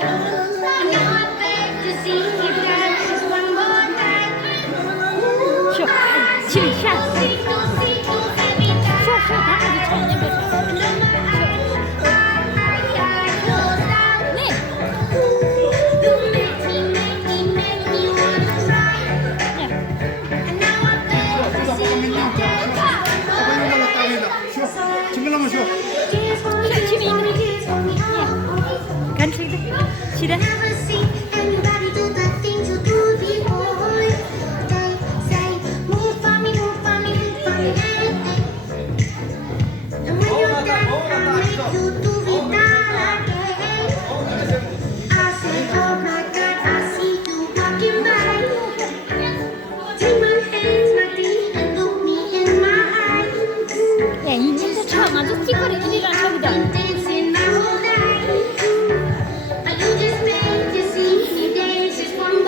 Şu, çivi şen. Şu, daha bir çayını götür. Ne? Şu, çivi. Kan çivi. Çivi.